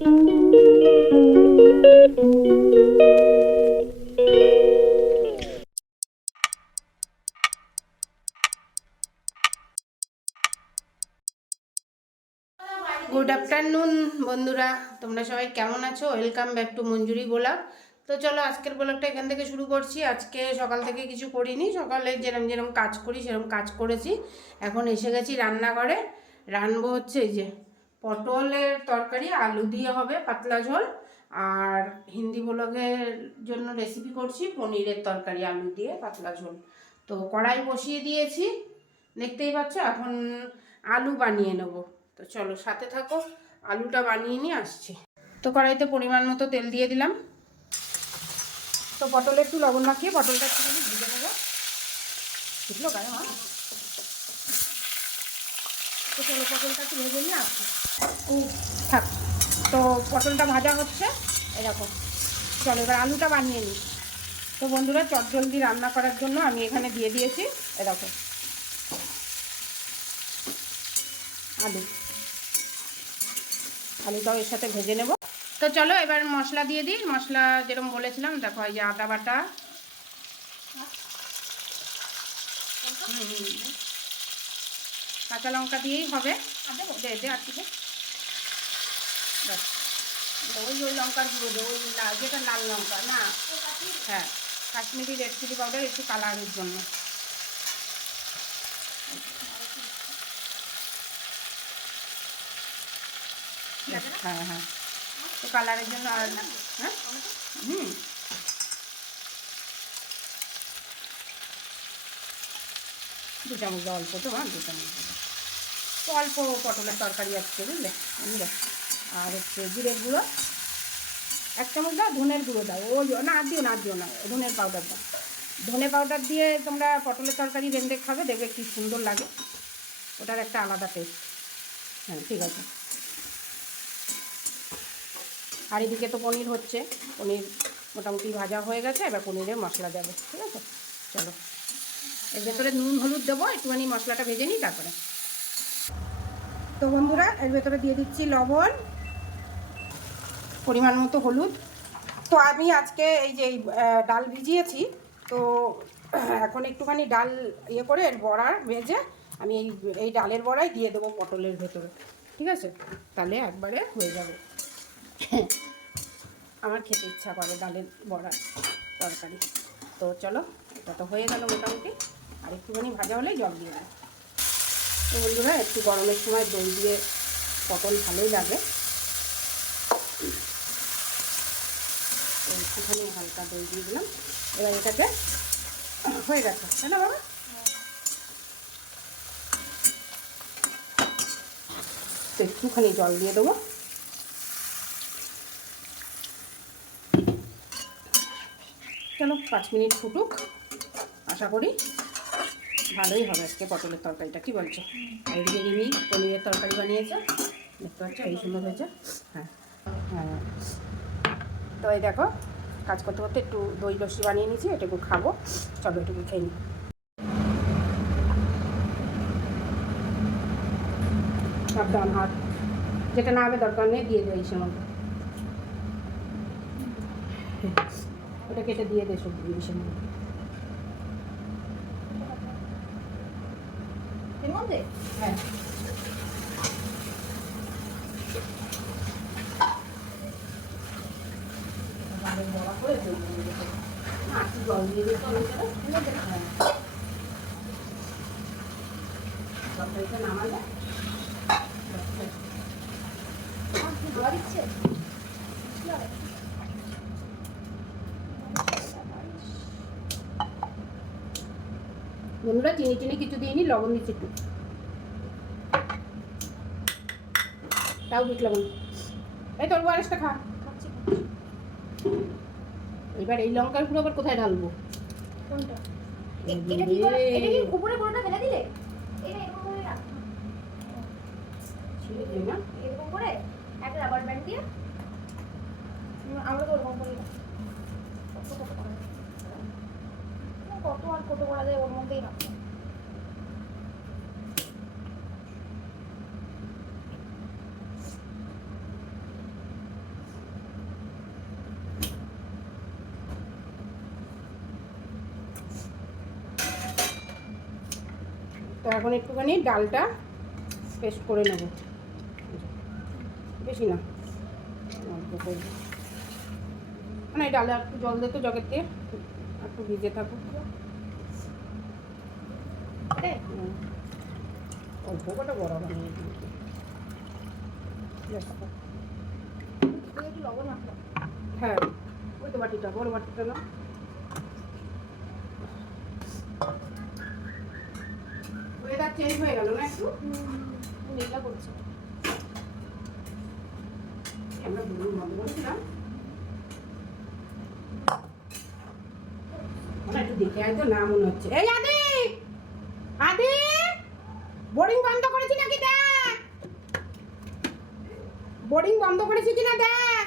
Good afternoon বন্ধুরা। তোমরা সবাই কেমন আছো? Welcome back to Manjuri blog তো চলো, আজকের ব্লগটা এখান থেকে শুরু করছি। আজকে সকাল থেকে কিছু করিনি। সকালে যেরকম যেরকম কাজ করি সেরকম কাজ করেছি। এখন এসে গেছি রান্নাঘরে। রানবো হচ্ছে এই যে পটলের তরকারি, আলু দিয়ে হবে পাতলা ঝোল। আর হিন্দি ব্লগের জন্য রেসিপি করছি পনিরের তরকারি, আলু দিয়ে পাতলা ঝোল। তো কড়াই বসিয়ে দিয়েছি। দেখতেই পাচ্ছ, এখন আলু বানিয়ে নেব। তো চলো সাথে থাকো, আলুটা বানিয়ে নিয়ে আসছি। তো কড়াইতে পরিমাণ মতো তেল দিয়ে দিলাম। তো পটলে একটু লবণ মাখিয়ে পটলটা একটুখানি ভেজে নেব। বুঝলো গায়ে, মা? তো চলো পটলটা একটু ভেজে নিয়ে আসছি। থাক। তো পটলটা ভাজা হচ্ছে এরকম চলো এবার আলুটা বানিয়ে নিই। তো বন্ধুরা চটজলদি রান্না করার জন্য আমি এখানে দিয়ে দিয়েছি এরকম আলু। আলুটাও এর সাথে ভেজে নেব। তো চলো এবার মশলা দিয়ে দিই। মশলা যেরকম বলেছিলাম দেখো এই যে আদা বাটা। হুম। কাঁচা লঙ্কা দিয়েই হবে। দে দে আর কি ব্যাস। ওই ওই লঙ্কার গুঁড়ো দে ওই লাল যেটা লাল লঙ্কা না? হ্যাঁ কাশ্মীরি রেড চিলি পাউডার একটু কালারের জন্য। হ্যাঁ হ্যাঁ। তো কালারের জন্য আর হ্যাঁ? হুম। দু চামচ দাও অল্প, তো হ্যাঁ দু চামচ তো অল্প পটলের তরকারি আজকে বুঝলে? বুঝলে আর হচ্ছে জিরের গুঁড়ো, এক চামচ দাও, ধনের গুঁড়ো দাও। ও না, আর দিও না, আর দিও না ধনের পাউডার দাও। ধনে পাউডার দিয়ে তোমরা পটলের তরকারি রেঁধে খাবে, দেখবে কি সুন্দর লাগে। ওটার একটা আলাদা টেস্ট হ্যাঁ ঠিক আছে। আর এদিকে তো পনির হচ্ছে। পনির মোটামুটি ভাজা হয়ে গেছে, এবার পনিরের মশলা দেবো, ঠিক আছে? চলো। এর ভেতরে নুন, হলুদ দেবো, একটুখানি মশলাটা ভেজে নিই, তারপরে। তো বন্ধুরা, এর ভেতরে দিয়ে দিচ্ছি লবণ, পরিমাণ মতো হলুদ। তো আমি আজকে এই যে ডাল ভিজিয়েছি, তো এখন একটুখানি ডাল ইয়ে করে, এর বড়া ভেজে আমি এই এই ডালের বড়াই দিয়ে দেবো পটলের ভেতরে। ঠিক আছে? তাহলে একবারে হয়ে যাবে। আমার খেতে ইচ্ছা করে ডালের বড়া তরকারি। তো চলো, এটা তো হয়ে গেল মোটামুটি। আর একটুখানি ভাজা হলেই জল দিয়ে দেবো তো বন্ধুরা, একটু গরমের সময় দই দিয়ে পটল ভালোই লাগে। একটুখানি হালকা দই দিয়ে দিলাম। এবার এটাতে হয়ে গেছে, তাই না বাবা? তো একটুখানি জল দিয়ে দেবো। চলো, পাঁচ মিনিট ফুটুক, আশা করি। ভালোই হবে আজকে পটলের তরকারিটা, কি বলছো? এদিকে পনিরের তরকারি বানিয়েছে, দেখতে পাচ্ছ এই সুন্দর হয়েছে? হ্যাঁ হ্যাঁ তো এই দেখো, কাজ করতে করতে একটু দই লস্যি বানিয়ে নিয়েছি, এটুকু খাব, চলো এটুকু খেয়ে নিই। যেটা না হবে দরকার নেই, দিয়ে দেয় সে মধ্যে ওটা কেটে দিয়ে দে সবজি জিনিসের মধ্যে মধ্যে হ্যাঁ বড়া করে জল দিয়ে দিতে হবে। হ্যাঁ। নামালে দিচ্ছে বন্ধুরা চিনি চিনি কিছু দিইনি লবণ দিচ্ছি একটু তাও বিট লবণ এই তোর বয়সটা খা। খাচ্ছি এবার এই লঙ্কার গুঁড়ো আবার কোথায় ঢালবো? কোনটা? এ- এটা কি করে এটা কি উপরে পুরোটা ফেলে দিলে এটা এরকম করে রাখ ছিঁড়ে দিও না এরকম করে একটা রাবার ব্যান্ড দিয়ে উম, আমরা তো ওরকম করি না। কত কত করা যায়? কত আর কত করা যায় ওর মধ্যেই রাখো এখন একটুখানি ডালটা পেস্ট করে নেব। বেশি না। মানে এই ডালে একটু জল দিতে জগের দিয়ে একটু ভিজে থাকুক। অল্প কটা বড় বানিয়ে হ্যাঁ। ওই তো বাটিটা বড় বাটিটা না? ওয়েদার চেঞ্জ হয়ে গেল না একটু? মেঘলা করছে। আমরা বেলুন বন্ধ করেছিলাম একটু দেখে আয় তো না মনে হচ্ছে। এই আদি! আদি! বোরিং বন্ধ করেছি নাকি দেখ? বোরিং বন্ধ করেছি কিনা দেখ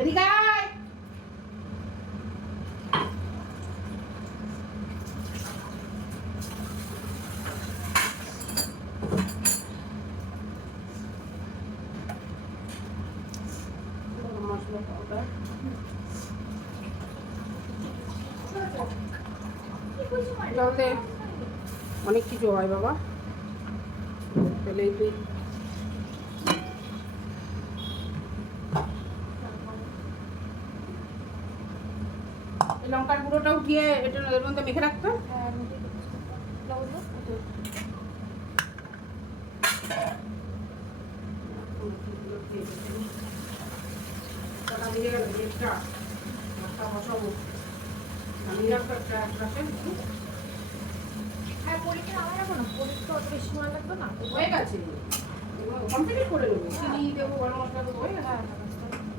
এদিকে আয়। গরম মশলা পাউডার জল দে অনেক কিছু হয় বাবা তাহলে তুই এই লঙ্কার গুঁড়োটা উঠিয়ে এটা এর মধ্যে মেখে রাখতো হ্যাঁ গেল একটা বসাবো আমি রাখব একটা রাখেন হ্যাঁ পরীক্ষা আমার রাখো না পরীক্ষা অত বেশি সময় লাগবে না। হয়ে গেছে। কমপ্লিট করে নেব চিনি দেবো গরম মশলা দেবো হয়ে গেছে।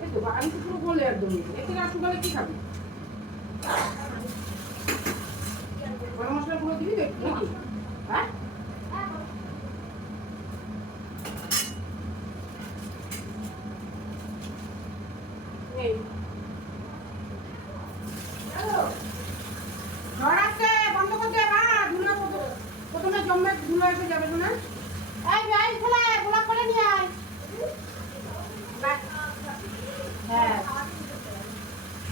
এই তো আমি তো পুরো বলে একদম এতে সকালে কি খাবি? গরম মশলা পুরো দিবি তো একটু নাকি হ্যাঁ এই। ঝড় আসছে, বন্ধ করতে বা ধুলো প্রথম- প্রথমে জমে ধুলো এসে যাবে শোনা এই ভাই খোলা গোলাপ করে নিয়ে আয় হ্যাঁ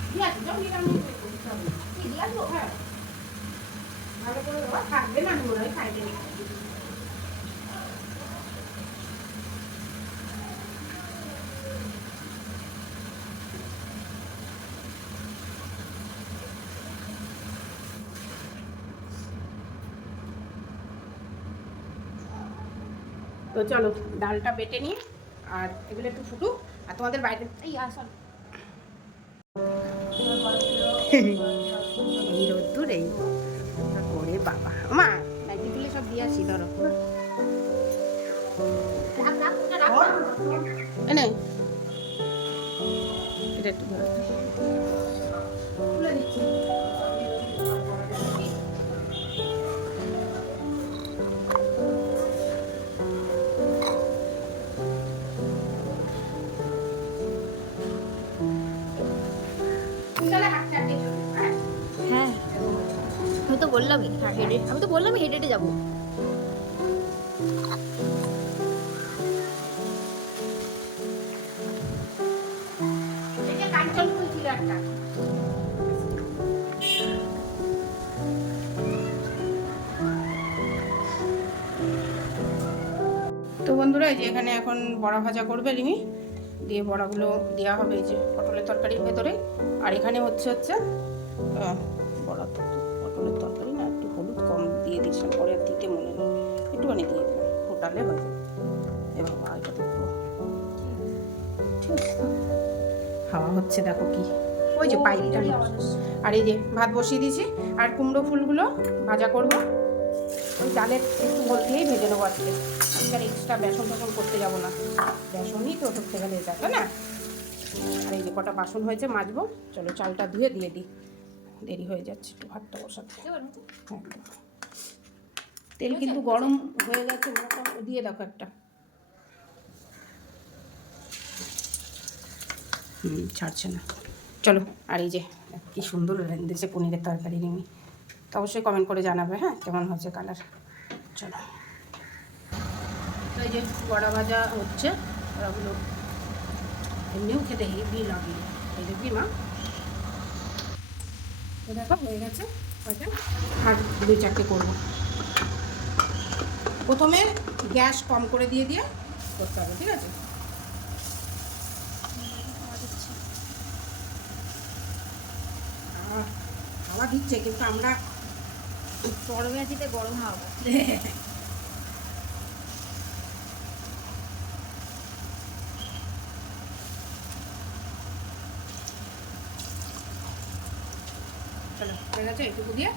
ঠিক আছে যাও নিয়ে আমি কি দিয়ে আসব হ্যাঁ ভালো করে দেওয়া থাকবে না মনে হয় সাইডে তো চলো, ডালটা বেটে নিই আর এগুলো একটু ফুটুক। আর তোমাদের বাইরে এই আসল এই রোদ্দুর, এই ওরে বাবা। মা নাইটি তুলে সব দিয়ে আসি, ধরো। এনে এটা একটু বললামই হ্যাঁ হেডে আমি তো বললামই হেডে হেডে যাব। তো বন্ধুরা এই যে এখানে এখন বড়া ভাজা করবে রিমি। দিয়ে বড়াগুলো দেওয়া হবে এই যে পটলের তরকারির ভেতরে। আর এখানে হচ্ছে হচ্ছে দিয়ে পরে আর দিতে মনে নেই একটুখানি দিয়ে দিলাম। ফোটালে হয়ে যাবে। এবার এটা দেখব ঠিক হাওয়া হচ্ছে দেখো কি। ওই যে পাইপটা আর এই যে ভাত বসিয়ে দিয়েছি। আর কুমড়ো ফুলগুলো ভাজা করব। ওই ডালের একটু বল দিয়েই ভেজে নেব আজকে। আজকে আর এক্সট্রা বেসন টেসন করতে যাব না। বেসনই তো ধরতে গেলে যাবে না? আর এই যে কটা বাসন হয়েছে মাজবো। চলো চালটা ধুয়ে দিয়ে দিই। দেরি হয়ে যাচ্ছে একটু ভাতটা বসাতে। হ্যাঁ তেল কিন্তু গরম হয়ে গেছে দিয়ে দেখো একটা। হুম ছাড়ছে না। চলো আর এই যে কি সুন্দর রেঁধেছে পনিরের তরকারি রিমি। তো অবশ্যই কমেন্ট করে জানাবে হ্যাঁ কেমন হচ্ছে কালার চলো। এই যে বড়া ভাজা হচ্ছে বড়াগুলো এমনিও খেতে হেভি লাগে। এই দেখবি মা? দেখো হয়ে গেছে আচ্ছা আর দুই চারটে করব। প্রথমে গ্যাস কম করে দিয়ে দিয়ে করতে হবে ঠিক আছে? হাওয়া দিচ্ছে কিন্তু আমরা গরমে আছিতে গরম হাওয়া। চলো হয়ে গেছে? এইটুকু দিয়ে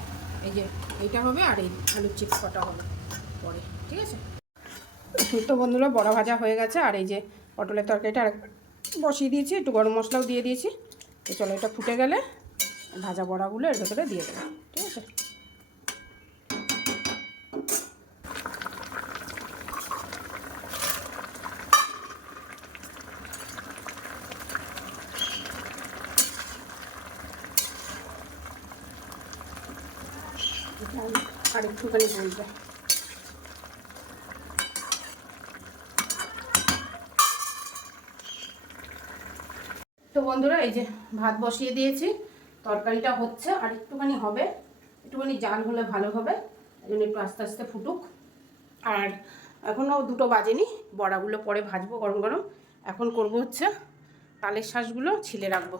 এই যে এইটা হবে আর এই আলুর চিপস কটা হবে পরে। ঠিক আছে? তো বন্ধুরা বড়া ভাজা হয়ে গেছে, আর এই যে পটলের তরকারিটা বসিয়ে দিয়েছি, একটু গরম মশলাও দিয়ে দিয়েছি। তো চলো এটা ফুটে গেলে ভাজা বড়াগুলো এর ভেতরে দিয়ে দেবো, ঠিক আছে? আর একটুখানি বলব বন্ধুরা, এই যে ভাত বসিয়ে দিয়েছি। তরকারিটা হচ্ছে, আর একটুখানি হবে। একটুখানি জাল হলে ভালো হবে, এই জন্য একটু আস্তে আস্তে ফুটুক। আর এখনও দুটো বাজেনি, বড়াগুলো পরে ভাজবো গরম গরম। এখন করব হচ্ছে তালের শাঁসগুলো ছিলে রাখব।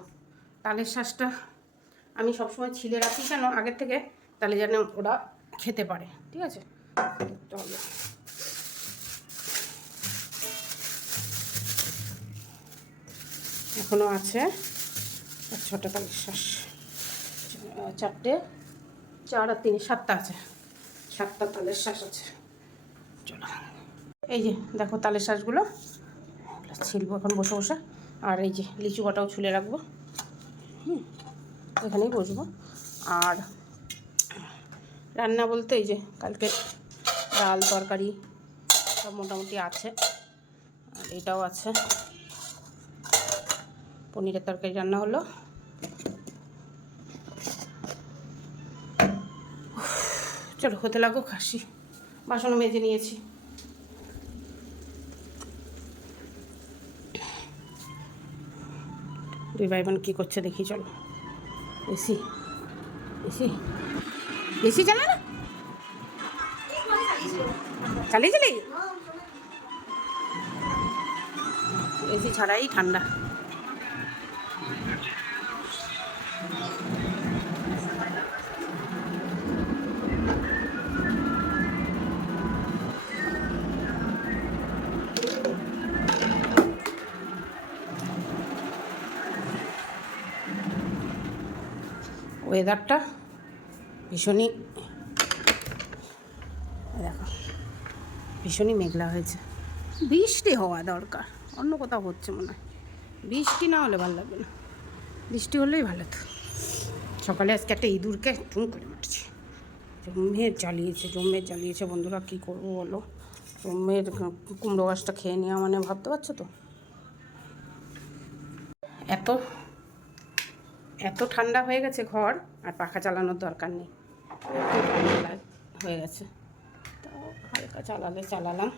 তালের শাঁসটা আমি সবসময় ছিলে রাখি কেন? আগের থেকে তাহলে যেন ওরা খেতে পারে, ঠিক আছে? চলো। এখনও আছে। ছটা তালের শ্বাস চারটে, চার আর তিন, সাতটা আছে। সাতটা তালের শ্বাস আছে। চলো। এই যে, দেখো তালের শ্বাসগুলো। ছিলবো এখন বসে বসে। আর এই যে, লিচু কটাও ছুলে রাখব। হুম, এখানেই বসবো। আর রান্না বলতে এই যে, কালকে ডাল, তরকারি সব মোটামুটি আছে। এটাও আছে। পনিরের তরকারি রান্না হলো। চলো, হতে লাগো খাসি বাসনও মেজে নিয়েছি। দুই ভাই বোন কী করছে দেখি, চলো। এসি এসি এসি চালা না? চালিয়েছিলি এসি ছাড়াই ঠান্ডা। ওয়েদারটা ভীষণই দেখো, ভীষণই মেঘলা হয়েছে। বৃষ্টি হওয়া দরকার, অন্য কোথাও হচ্ছে মনে হয়। বৃষ্টি না হলে ভালো লাগবে না। বৃষ্টি হলেই ভালো তো সকালে আজকে একটা ইঁদুরকে টুম করে মারছে। জম্মের জ্বালিয়েছে জম্মের জ্বালিয়েছে, বন্ধুরা কী করব বলো? জম্মের কুমড়ো গাছটা খেয়ে নেওয়া মানে ভাবতে পারছ তো? এত এত ঠান্ডা হয়ে গেছে ঘর, আর পাখা চালানোর দরকার নেই। হয়ে গেছে। তো হালকা চালালে চালালাম,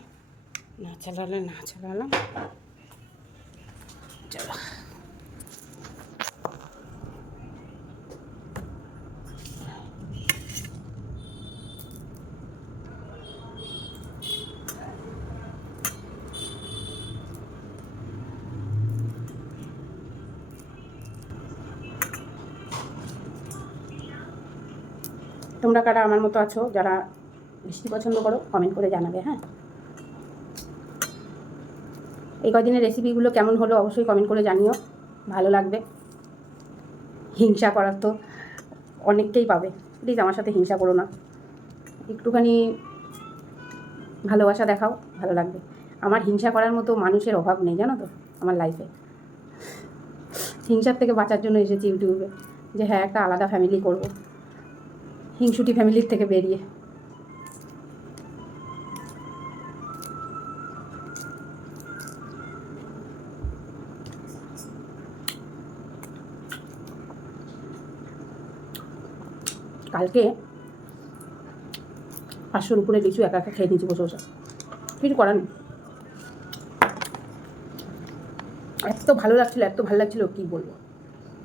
না চালালে না চালালাম। চলো। তোমরা কারা আমার মতো আছো, যারা বৃষ্টি পছন্দ করো কমেন্ট করে জানাবে হ্যাঁ? এই কদিনের রেসিপিগুলো কেমন হলো অবশ্যই কমেন্ট করে জানিও, ভালো লাগবে। হিংসা করার তো অনেককেই পাবে প্লিজ আমার সাথে হিংসা করো না। একটুখানি ভালোবাসা দেখাও, ভালো লাগবে। আমার হিংসা করার মতো মানুষের অভাব নেই, জানো তো, আমার লাইফে হিংসার থেকে বাঁচার জন্য এসেছি ইউটিউবে, যে হ্যাঁ একটা আলাদা ফ্যামিলি করব। হিংসুটি ফ্যামিলির থেকে বেরিয়ে। কালকে পাঁচশোর উপরে লিচু একা একা খেয়ে নিয়েছি, বসে বসে। কিছু করার নেই। এত ভালো লাগছিল, এত ভালো লাগছিল, কি বলব?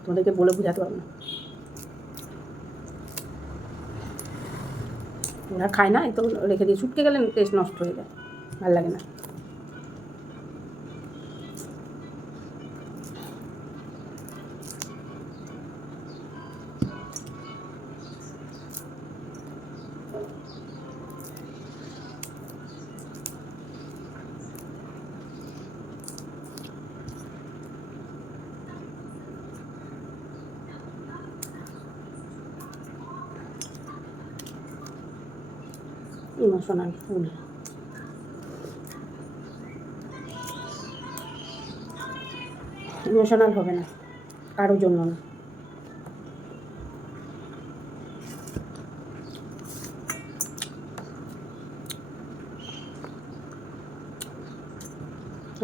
তোমাদেরকে বলে বোঝাতে পারব না। ওরা খায় না তো রেখে দিয়ে ছুটকে গেলে টেস্ট নষ্ট হয়ে যায়। ভালো লাগে না। ইমোশনাল ইমোশনাল হবে না কারোর জন্য না।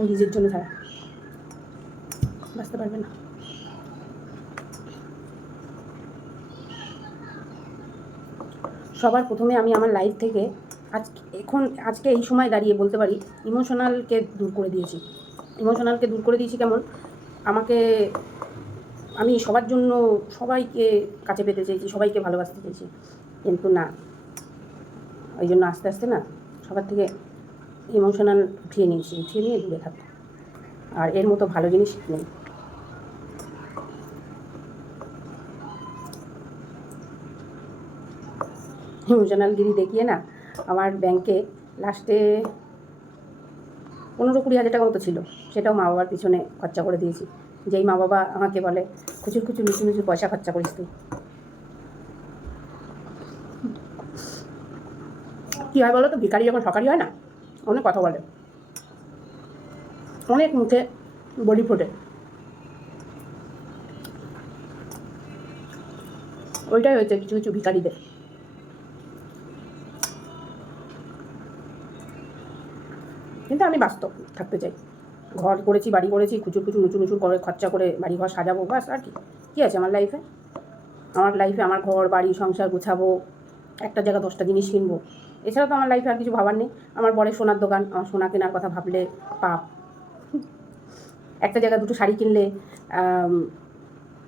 নিজের জন্য ছাড়া বাঁচতে পারবে না। সবার প্রথমে আমি আমার লাইফ থেকে এখন আজকে এই সময় দাঁড়িয়ে বলতে পারি, ইমোশনালকে দূর করে দিয়েছি। ইমোশনালকে দূর করে দিয়েছি কেমন? আমাকে, আমি সবার জন্য সবাইকে কাছে পেতে চেয়েছি, সবাইকে ভালোবাসতে চেয়েছি। কিন্তু না, ওই জন্য আস্তে আস্তে না সবার থেকে ইমোশনাল উঠিয়ে নিয়েছি, উঠিয়ে নিয়ে দূরে থাকব। আর এর মতো ভালো জিনিস নেই। ইমোশনাল গিরি দেখিয়ে না আমার ব্যাংকে লাস্টে পনেরো কুড়ি হাজার টাকা মতো ছিল। সেটাও মা বাবার পিছনে খরচা করে দিয়েছি। যেই মা বাবা আমাকে বলে, খুচুর খুচুর, নিচু নিচু পয়সা খরচা করিস তুই। কী হয় বলো তো ভিখারি যখন সকারি হয় না, অনেক কথা বলে। অনেক মুখে বলি ফোটে। ওইটাই হয়েছে কিছু কিছু ভিখারিদের কিন্তু আমি বাস্তব থাকতে চাই। ঘর করেছি বাড়ি করেছি খুচুর খুচুর নুচু নুচুর করে খরচা করে বাড়ি ঘর সাজাবো বাস আর কি। কী আছে আমার লাইফে আমার লাইফে আমার ঘর বাড়ি সংসার গুছাবো একটা জায়গা দশটা জিনিস কিনবো। এছাড়া তো আমার লাইফে আর কিছু ভাবার নেই। আমার বরের সোনার দোকান আমার সোনা কেনার কথা ভাবলে পাপ। একটা জায়গায় দুটো শাড়ি কিনলে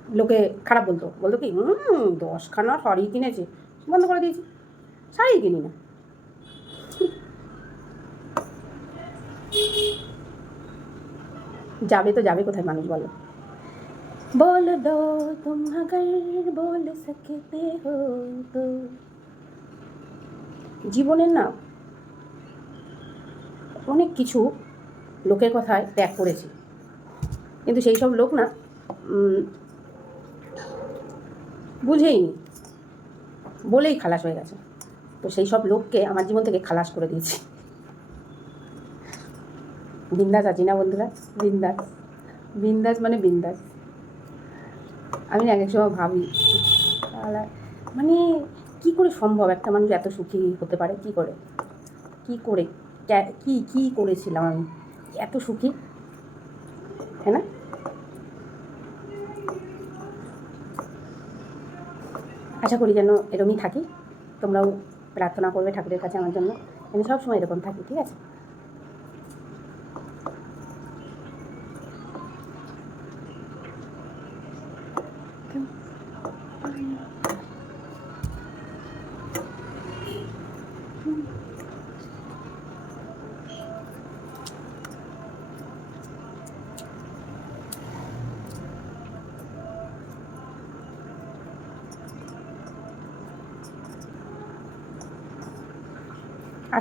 লোকে খারাপ বলতো। বলতো কি "হুম, দশখানা শাড়ি কিনেছে। বন্ধ করে দিয়েছি। শাড়ি কিনি না। যাবে তো যাবে কোথায় মানুষ বলো? বল দো তুম আগর বল সকতে হো তো। জীবনের না অনেক কিছু লোকের কথায় ত্যাগ করেছি। কিন্তু সেই সব লোক না বুঝেইনি। বলেই খালাস হয়ে গেছে। তো সেই সব লোককে আমার জীবন থেকে খালাস করে দিয়েছি। বিন্দাস আছি না বন্ধুরা? বিন্দাস। বিন্দাস মানে বিন্দাস। আমি এক এক সময় ভাবি মানে কি করে সম্ভব একটা মানুষ এত সুখী হতে পারে? কি করে? কি করে? কি কি করেছিলাম আমি? এত সুখী? হ্যাঁ না? আশা করি যেন এরকমই থাকি। তোমরাও প্রার্থনা করবে ঠাকুরের কাছে আমার জন্য। আমি সবসময় এরকম থাকি, ঠিক আছে?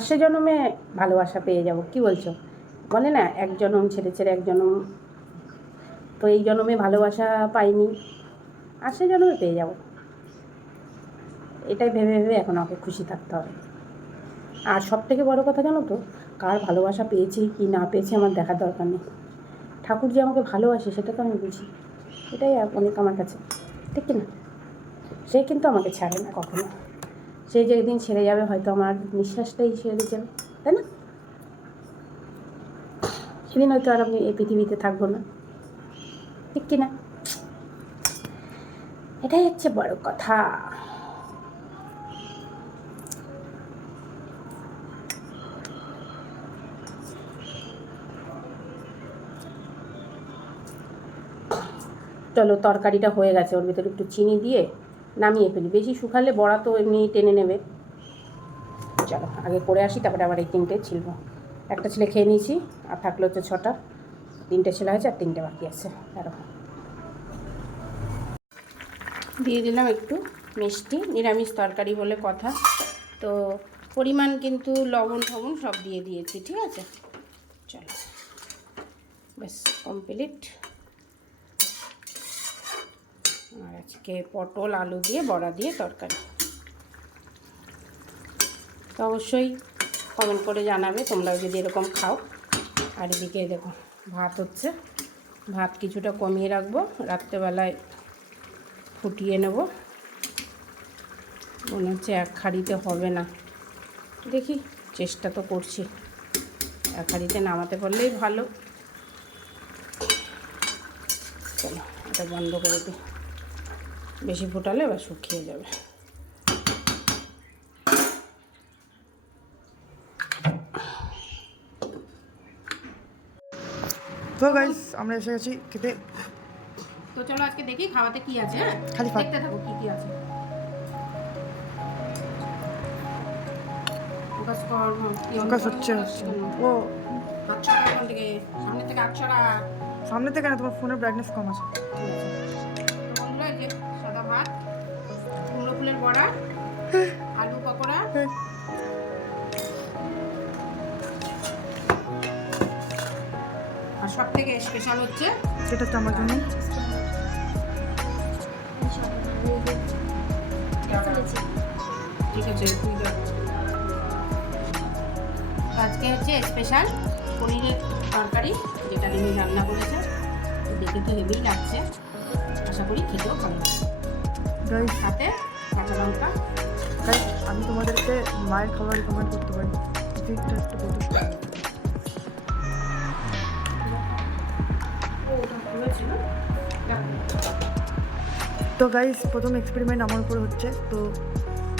আসছে জন্মে ভালোবাসা পেয়ে যাব। কি বলছো? বলে না, এক জনম ছেড়ে ছেড়ে এক জনম। তো এই জন্মে ভালোবাসা পাইনি আসছে জন্মে পেয়ে যাব। এটাই ভেবে ভেবে এখন আমাকে খুশি থাকতে হবে। আর সব থেকে বড় কথা জানো তো, কার ভালোবাসা পেয়েছি কি না পেয়েছি আমার দেখার দরকার নেই। ঠাকুর যে আমাকে ভালোবাসে সেটা তো আমি বুঝি। এটাই অনেক আমার কাছে, ঠিক না? সে কিন্তু আমাকে ছাড়ে না কখনো। সে যেদিন ছেড়ে যাবে, হয়তো আমার নিঃশ্বাসটাই ছেড়ে যাবে, তাই না? সেদিন হয়তো আর আমি এই পৃথিবীতে থাকব না। ঠিক কি না? এটাই হচ্ছে বড় কথা। চলো, তরকারিটা হয়ে গেছে, ওর ভিতরে একটু চিনি দিয়ে নামিয়ে ফেলি। বেশি শুকালে বড়া তো এমনি টেনে নেবে। চলো, আগে করে আসি, তারপরে আবার এই তিনটে ছিলবো। একটা ছেলে খেয়ে নিয়েছি, আর থাকল হচ্ছে ছটা। তিনটে ছেলে হয়েছে, আর তিনটে বাকি আছে। আরও দিয়ে দিলাম একটু মিষ্টি, নিরামিষ তরকারি বলে কথা। তো পরিমাণ কিন্তু লবণ ফবণ সব দিয়ে দিয়েছি, ঠিক আছে? চলো। ব্যাস কমপ্লিট আর আজকে পটল, আলু দিয়ে, বড়া দিয়ে তরকারি। তো অবশ্যই কমেন্ট করে জানাবে, তোমরাও যদি এরকম খাও। আর এদিকে দেখো, ভাত হচ্ছে। ভাত কিছুটা কমিয়ে রাখব, রাত্রেবেলায় ফুটিয়ে নেব। মনে হচ্ছে এক হাঁড়িতে হবে না। দেখি, চেষ্টা তো করছি। এক হাঁড়িতে নামাতে পারলেই ভালো। চলো, এটা বন্ধ করে দিই। বেশি ফোটালে এবার শুকিয়ে যাবে। তো গাইস আমরা এসে গেছি খেতে। তো চলো আজকে দেখি খাওয়াতে কি আছে হ্যাঁ? খালি। দেখতে থাকো কি কি আছে। কর হ্যাঁ। ও। সামনে থেকে হাত ছড়া সামনে থেকে না তোমার ফোনের ব্রাইটনেস কম আছে। থেকে স্পেশাল হচ্ছে। সেটা হচ্ছে আমার জন্য ঠিক আছে আজকে হচ্ছে স্পেশাল পনিরের তরকারি যেটা রিমি রান্না করেছে। দেখে তো হেভি লাগছে। আশা করি খেতেও ভালো লাগবে। সাথে কাঁচা লঙ্কা। আমি তোমাদেরকে মায়ের খাবার রিকমেন্ড করতে পারি। একটু তো গাইস প্রথম এক্সপেরিমেন্ট আমার উপর হচ্ছে তো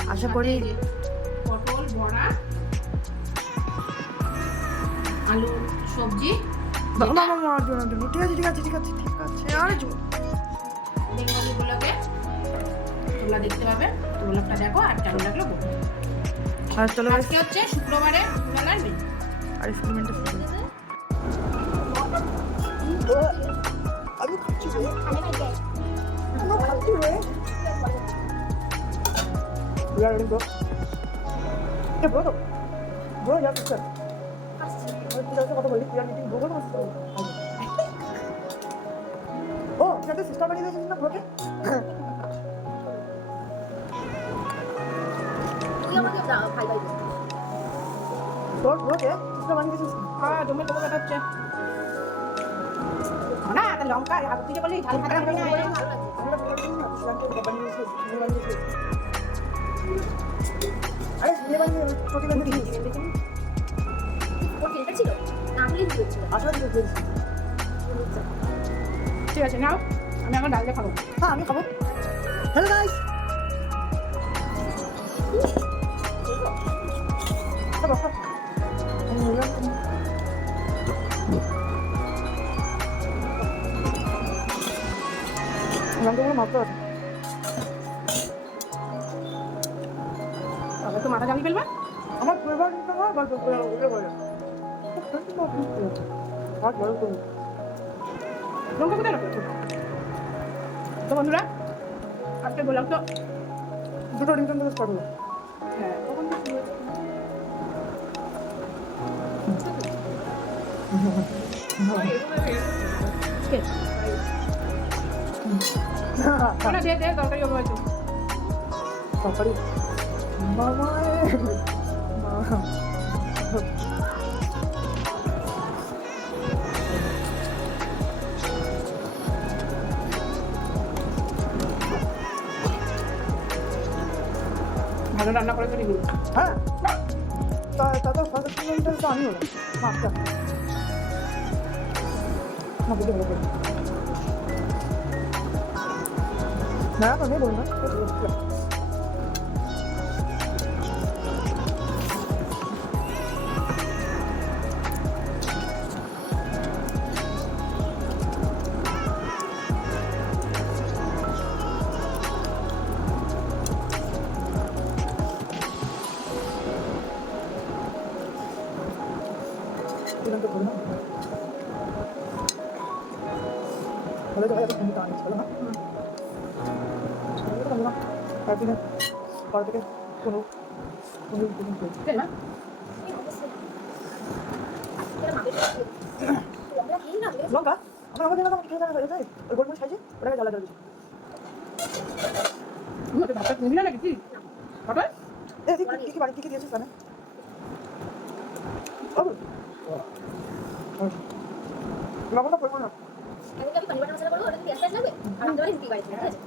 আশা করি পটল বড়া আলু সবজি। বাবা মামা মার জন্য জন্য ঠিক আছে ঠিক আছে ঠিক আছে ঠিক আছে। আর জো- বেঙ্গলিগুলোকে তোমরা দেখতে পাবে। তো ব্লগটা দেখো আর কেমন লাগল বলো। আর চলো আজকে হচ্ছে শুক্রবারে মেনু আর এক্সপেরিমেন্টটা শুরু আমি খাচ্ছি রে আমি খাচ্ছি রে We are ready, bro. Okay, bro. Bro, you have to start. আমি তোর সাথে কথা বলি, we are meeting Google Maps. ও, তুই একটা সিস্টেম বানিয়ে দিয়েছিস না ব্রোকে? তোর ব্রোকে সিস্টেম বানিয়ে দিয়েছিস হ্যাঁ জমে তোমার কথা হচ্ছে না তা লঙ্কা আর তুই যে বললি ঝাল খাতে হবে না আমরা বলে দিই না, সিস্টেমকে বানিয়ে দিয়েছিস, সিস্টেম বানিয়ে দিয়েছিস। আরে সিস্টেম বানিয়ে প্রতি বানিয়ে দিয়েছিস। আসলে দিতে দিয়েছিস। ঠিক আছে নাও আমি এখন ডাল দিয়ে খাব। হ্যাঁ আমি খাব। হ্যালো গাইস আছে তবে তো মাথা জ্বালিয়ে ফেলবে? আমার ফেভারিট নিতে হয় গল্প করে ওকে বলে আর বলো তুমি লঙ্কা কোথায় রাখো? তো বন্ধুরা আজকে বললাম তো দুটো রিংটন করে স্টার্ট হলো হ্যাঁ শুরু হয়েছে? কে? না, দে, দে, তরকারি হবে হয়তো। সরকারি বাবা ভালো রান্না করে তো হ্যাঁ। তা ফার্স্ট আমি হলাম মাছটা না বুঝে ভালো করে না তো নেই পরে থেকে কোনো কোনো কোনো তাই না? লঙ্কা? না আমার আমাদের এলাকা খেয়ে যাবে এটাই। ওই গোলমরিচ খাইছে ওটাকে জ্বালা জ্বালা ভাতটা নিবি না নাকি? তুই ভাতটা? এ তুই কি কি বাড়ি কি কি দিয়েছিস জানে লবণটা পড়ব না। কি আর আমাদের বাড়ি রুটি ঠিক আছে?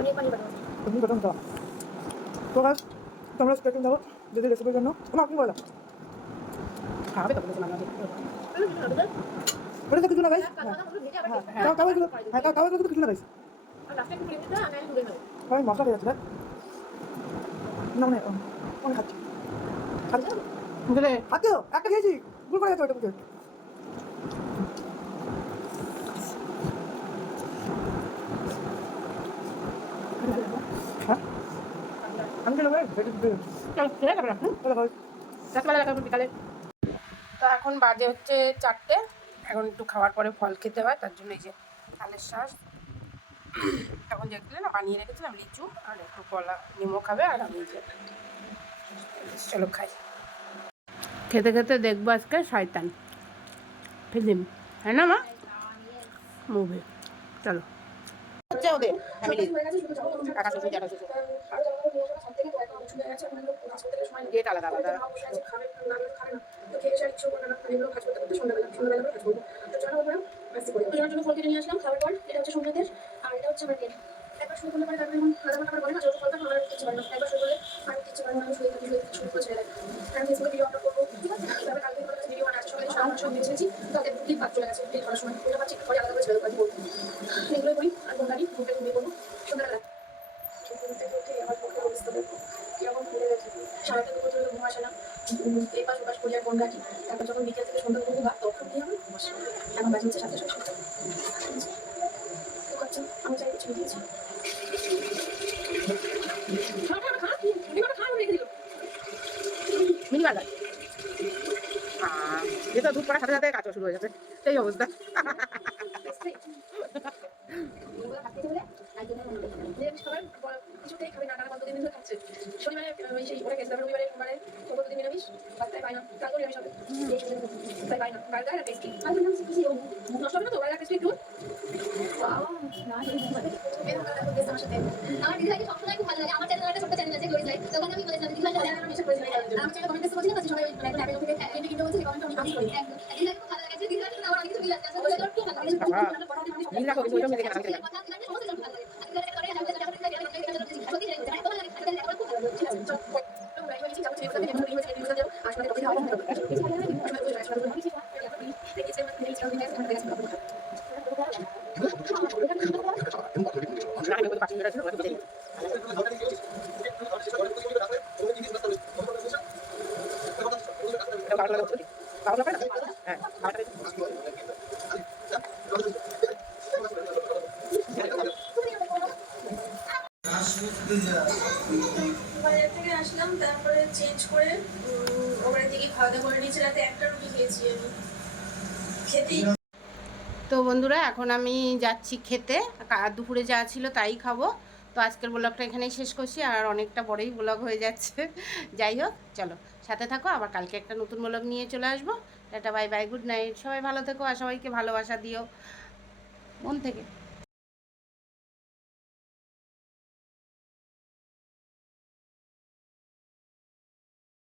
হ্যাঁ পনির বাটার তো গাছ তোমরা স্টেকিং দাও যদি রেসিপির জন্য। তোমার কি বলো। খাবে তো বলেছে মাঝে মশলা ওটা তো কিছু ভেজে আবার হ্যাঁ তাও এগুলো হ্যাঁ তাও এগুলো তো কিছু ধুয়ে নেব। আমি মশলা খেয়ে যাচ্ছি না মানে আমি খাচ্ছি। খাচ্ছি? একটা খেয়েছি। ভুল করে গেছে ওটা বুঝে হ্যাঁ আমি চলে ভাই চল খেয়ে যাবে হুম চলো ভাই রাতবেলা দেখা করবি বিকালে তো এখন বাজে হচ্ছে চারটে। এখন একটু খাওয়ার পরে ফল খেতে হয় তার জন্য এই যে তালের শ্বাস তখন দেখলে না বানিয়ে রেখেছিলাম লিচু আর একটু কলা নিমো খাবে আর আমি যে চলো খাই। খেতে খেতে দেখব আজকে শয়তান। ফিল্ম হ্যাঁ না মা? মুভি চলো। হচ্ছে ওদের ফ্যামিলি কাকা শ্বশুর জ্যাঠা শ্বশুর গেট আলাদা আলাদা। ওজনের জন্য ফল কেটে নিয়ে আসলাম খাবার পর এটা হচ্ছে আর এটা হচ্ছে আমার একবার শুরু করলে পরে তারপরে এখন আধা ঘণ্টা বলে না যত ফলটা আমার কিছু পারে না। একবার শুরু করলে আর কিছু পারে না আমি শুয়ে থাকি শুয়ে থাকি শুরু করে ছেড়ে দেয়। আমি ফেসবুকে ভিডিও আপলোড করব। ঠিক আছে? কালকে সময় বেছেছি তাতে ক্লিপ বাদ চলে গেছে ক্লিপ করার সময় ওটা পাচ্ছি, পরে আলাদা করে ছেড়ে দেবো বলব। এগুলোই করি আর বন্ধারি ঘুমটা ঘুমিয়ে করব সন্ধ্যাবেলা ঘুম থেকে উঠে আমার পক্ষে অবস্থা দেখো কীরকম ফুলে গেছে। সারাটা দুপুর ধরে ঘুম আসে না এই পাশ ওপাশ করি আর যখন বিকেল থেকে সন্ধ্যা ঘুমবো বা তখন কি হবে? ঘুম আসে এখন বাজে আমি চাই কিছু দিয়েছি। পড়ার সাথে সাথে কাজও শুরু হয়ে গেছে। সেই অবস্থা। কিছুতেই খাবে না টানা কতদিন ধরে খাচ্ছে শনিবারে ওই সেই ওরা গেছিলাম রবিবারে সোমবারে সোমবার দিন নিরামিষ বাচ্চায় পায় না কালকে নিরামিষ হবে তাই পায় না বার্গার আর পেস্ট্রি নষ্ট হবে না তো বার্গার পেস্ট্রি দুধ আমার দিদিভাইকে সবসময় খুব ভালো আমার চ্যানেল একটা ছোট্ট চ্যানেল আছে গ্লোরি লাইফ তখন আমি বলেছিলাম দিদিভাই চ্যানেল আমি বিশ্বাস করেছিলাম আমি চ্যানেল কমেন্ট করছিলাম তো সবাই লাইক লাইক থেকে এমনি কিন্তু বলছে কমেন্ট আমি করি দিদিভাই ভালো দিদিভাই আমার কিছু মিল আছে বলে তোর খুব ভালো লাগে মিল রাখো ওই জন্য দেখে রাখতে কথা দিদিভাই সমস্ত কিছু ভালো লাগে দিদিভাই করে আমি যখন দিদিভাই আমি সত্যি জানি যাই লাগে তাহলে আমার খুব ভালো না আমি বলতে পাঁচ মিনিট আছে ওরা বুঝে নিই এটা ভালো লাগে বুঝলি ভালো লাগে না হ্যাঁ ভালো লাগে বাজার থেকে আসলাম তারপরে চেঞ্জ করে ওখানে থেকে খাওয়া দাওয়া করে নিয়েছি রাতে একটা রুটি খেয়েছি আমি খেতেই তো বন্ধুরা এখন আমি যাচ্ছি খেতে। দুপুরে যা ছিল তাই খাব। তো আজকের ব্লগটা এখানেই শেষ করছি, আর অনেকটা বড়ই ব্লগ হয়ে যাচ্ছে। যাই হোক, চলো, সাথে থাকো, আবার কালকে একটা নতুন ব্লগ নিয়ে চলে আসব। টাটা, বাই বাই, গুড নাইট। সবাই ভালো থেকো, আর সবাইকে ভালোবাসা দিও। মন থেকে।